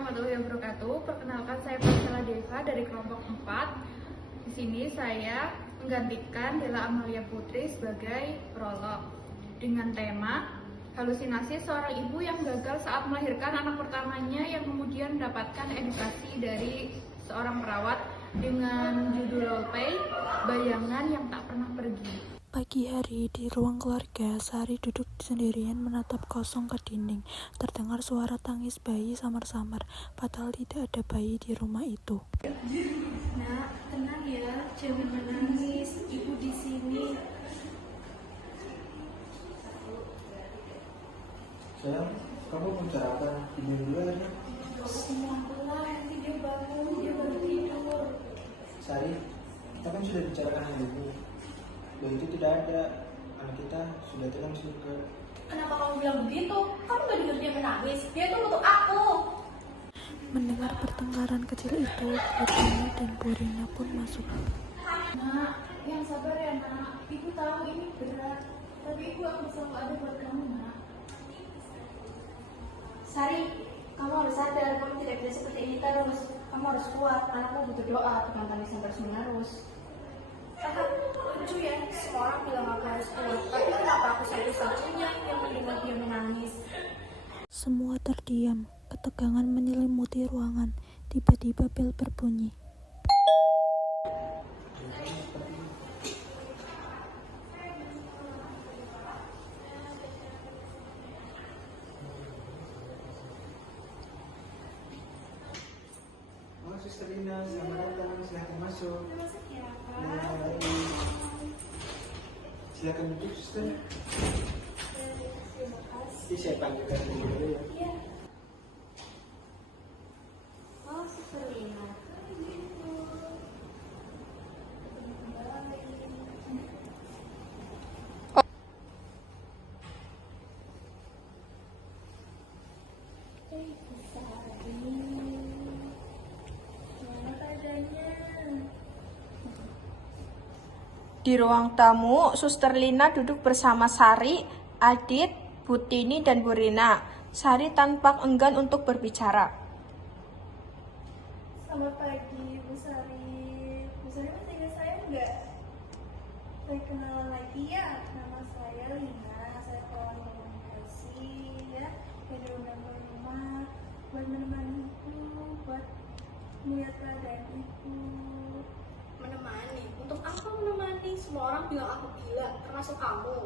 warahmatullahi wabarakatuh. Perkenalkan, saya Priscilla Deva dari kelompok 4. Di sini saya menggantikan Della Amalia Putri sebagai prolog dengan tema halusinasi seorang ibu yang gagal saat melahirkan anak pertamanya yang kemudian mendapatkan edukasi dari seorang perawat dengan judul roleplay Bayangan yang Tak Pernah Pergi. Pagi hari, di ruang keluarga, Sari duduk sendirian menatap kosong ke dinding. Terdengar suara tangis bayi samar-samar, padahal tidak ada bayi di rumah itu. Nak, tenang ya, jangan menangis. Ibu di sini. Sayang, kamu mau sarapan? Ini dulu ya. Semua pelan, nanti dia bangun, dia baru tidur. Sari, kita kan sudah bicarakan hal ini. Bahwa itu tidak ada. Anak kita sudah tenang surga. Kenapa kamu bilang begitu? Kamu gak dengar dia menangis? Dia tuh butuh aku. Mendengar pertengkaran kecil itu, Putri dan Burina pun masuk. Nak, yang sabar ya nak. Ibu tahu ini berat, tapi ibu akan selalu ada buat kamu nak. Sari, kamu harus sadar, kamu tidak bisa seperti ini terus. Kamu harus kuat, anakmu butuh doa, bukan tangis yang terus-menerus. Lucu ya, semua orang bilang aku harus kuat, tapi kenapa aku satu-satunya yang mendengar dia menangis? Semua terdiam, ketegangan menyelimuti ruangan. Tiba-tiba bel berbunyi. Oh, Suster Lina, selamat datang. Silahkan masuk. Silakan duduk, Suster. Saya panggilkan dulu ya. Oh, Suster Lina. Di ruang tamu, Suster Lina duduk bersama Sari, Adit, Butini, dan Burina. Sari tampak enggan untuk berbicara. Selamat pagi, Bu Sari. Bu Sari masih ingat saya enggak? Saya kenalan lagi ya. Nama saya Lina. Saya perawat komunikasi ya. Yang diundang ke rumah buat menemani ibu, buat melihat keadaan ibu. Menemani? Untuk apa menemani? Semua orang bilang aku gila, termasuk kamu.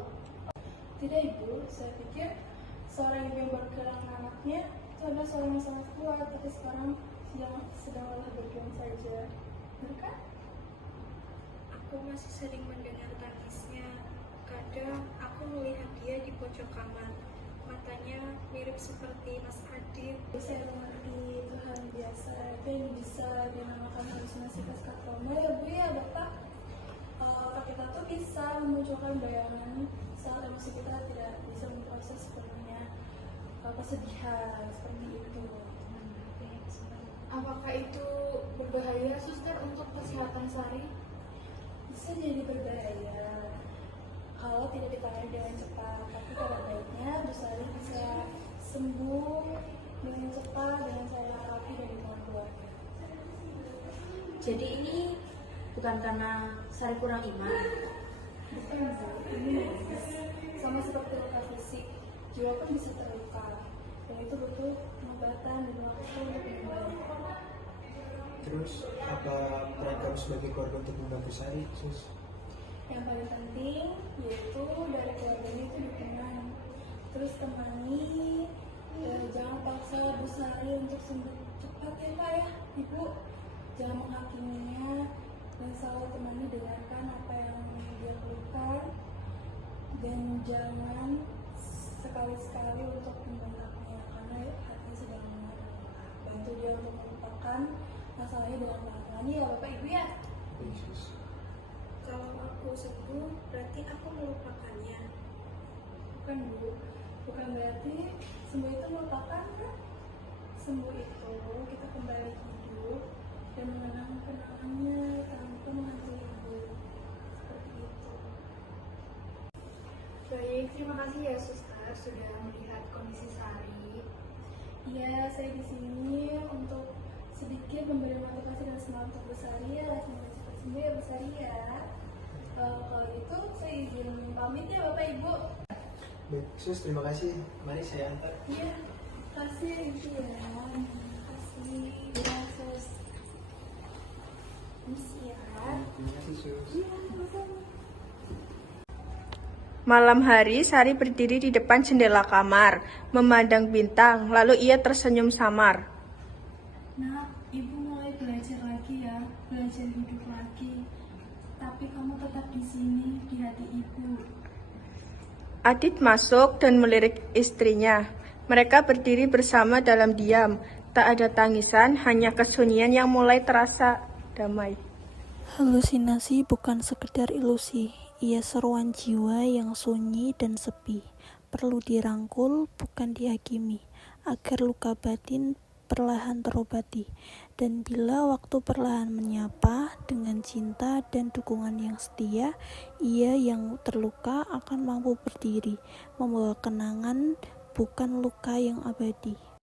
Tidak ibu, saya pikir seorang ibu yang baru kehilangan anaknya itu adalah seorang yang sangat kuat, tapi sekarang sedang lelah berjuang saja. Benar kan? Aku masih sering mendengar tangisnya. Kadang aku melihat dia di pojok kamar. Matanya mirip seperti Mas Adit. Saya mengerti itu hal biasa, itu yang bisa dinamakan halusinasi pasca trauma ya Bu ya Bapak. Otak kita tuh bisa memunculkan bayangan saat emosi kita tidak bisa memproses sepenuhnya kesedihan seperti itu. Apakah itu berbahaya, Suster, untuk kesehatan Sari? Bisa jadi berbahaya kalau tidak ditangani dengan cepat, tapi pada baiknya Bu Sari bisa sembuh dengan cepat dengan saya rapi dan dengan keluarga. Jadi ini bukan karena Sari kurang iman. Bukan Bu, ini medis. Sama seperti luka fisik, jiwa pun bisa terluka, dan itu butuh pengobatan dan waktu untuk kembali. Terus, apa peran kamu sebagai keluarga untuk membantu Sari, Sus? Yang paling penting yaitu dari keluarganya itu dukungan. Terus temani, jangan paksa Bu Sari untuk sembuh cepat ya Pak ya, Ibu. Jangan menghakiminya dan selalu temani, dengarkan apa yang dia keluhkan dan jangan sekali-sekali untuk membentaknya karena hati sedang mengalah. Bantu dia untuk melupakan masalahnya dengan pelan-pelan ya Bapak Ibu ya. Yesus. Kalau aku sembuh, berarti aku melupakannya. Bukan Bu, bukan berarti sembuh itu melupakan kan? Sembuh itu kita kembali hidup dan mengenang kenangannya tanpa menghantui ibu. Seperti itu. Baik, terima kasih ya Suster sudah melihat kondisi Sari. Ya, saya di sini untuk sedikit memberi motivasi dan semangat untuk Besari ya, semoga cepat sembuh ya Besari ya. Kalau gitu saya izin pamit ya Bapak Ibu. Baik, sus, terima kasih. Mari saya antar. Iya, kasih ya Ibu ya. Kasih ya sus. Misi ya. Terima kasih, sus. Iya, sama-sama. Malam hari, Sari berdiri di depan jendela kamar, memandang bintang, lalu ia tersenyum samar. Nak, Ibu mulai belajar lagi ya, belajar hidup lagi. Tapi kamu tetap di sini, di hati Ibu. Adit masuk dan melirik istrinya. Mereka berdiri bersama dalam diam. Tak ada tangisan, hanya kesunyian yang mulai terasa damai. Halusinasi bukan sekedar ilusi, ia seruan jiwa yang sunyi dan sepi. Perlu dirangkul, bukan dihakimi, agar luka batin perlahan terobati. Dan bila waktu perlahan menyapa dengan cinta dan dukungan yang setia, ia yang terluka akan mampu berdiri, membawa kenangan, bukan luka yang abadi.